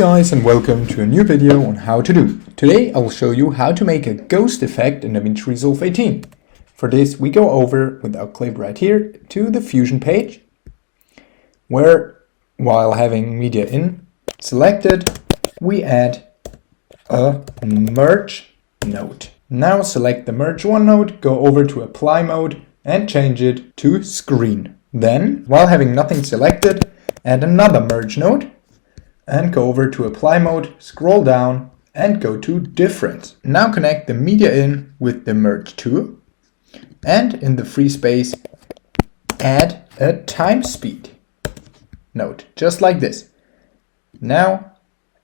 guys, and welcome to a new video on how to do. Today I will show you how to make a ghost effect in DaVinci Resolve 18. For this we go over with our clip right here to the Fusion page, where while having media in selected, we add a merge node. Now select the merge one node, go over to apply mode and change it to screen. Then, while having nothing selected, add another merge node and go over to apply mode, scroll down and go to different. Now connect the media in with the merge 2 and in the free space add a time speed node, just like this. Now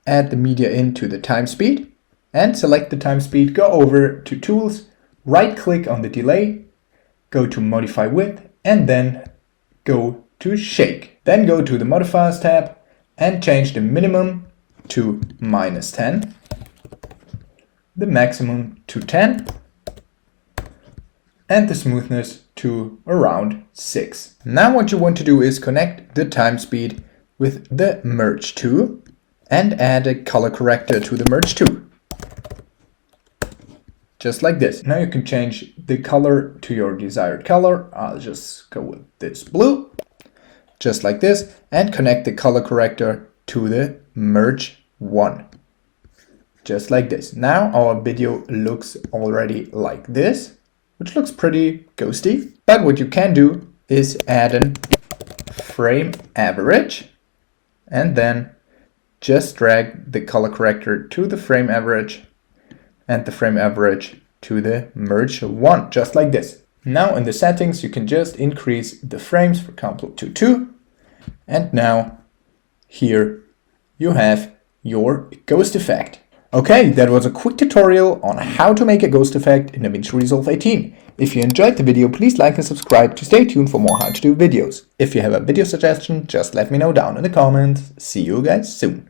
add the media into the time speed and select the time speed, go over to tools, right click on the delay, go to modify width and then go to shake. Then go to the modifiers tab and change the minimum to -10, the maximum to 10, and the smoothness to around 6. Now what you want to do is connect the time speed with the merge 2 and add a color corrector to the merge 2. Just like this. Now you can change the color to your desired color. I'll just go with this blue. Just like this, and connect the color corrector to the merge 1. Just like this. Now our video looks already like this, which looks pretty ghosty. But what you can do is add a frame average and then just drag the color corrector to the frame average and the frame average to the merge 1, just like this. Now in the settings you can just increase the frames, for example to 2, and now here you have your ghost effect. Okay, that was a quick tutorial on how to make a ghost effect in DaVinci Resolve 18. If you enjoyed the video, please like and subscribe to stay tuned for more how to do videos. If you have a video suggestion, just let me know down in the comments. See you guys soon.